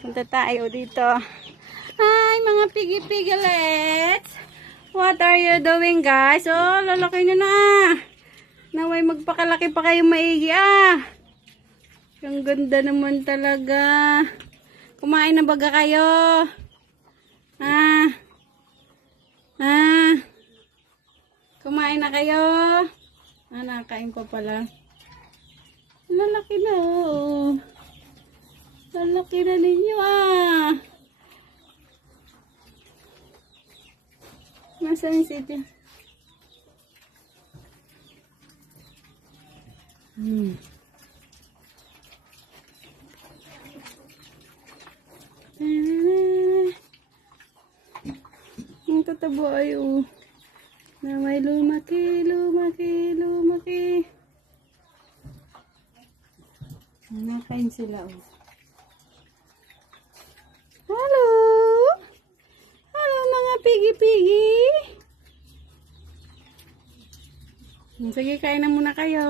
Punta tayo dito. Hi, mga pigi-pigilets. What are you doing, guys? Oh, lalaki nyo na. Naway magpakalaki pa kayo maigi, ah. Ang ganda naman talaga. Kumain na baga kayo? Ah. Ah. Kumain na kayo? Ah, nakakain pa pala. Lalaki na, oh. Lalaki na ninyo, ah. Nasaan si Ate? Hmm. Ang tatabo ay oh. Na may lumaki, lumaki, lumaki. Nakain sila oh. Hello! Hello mga pigi-pigi! Sige, kain na muna kayo.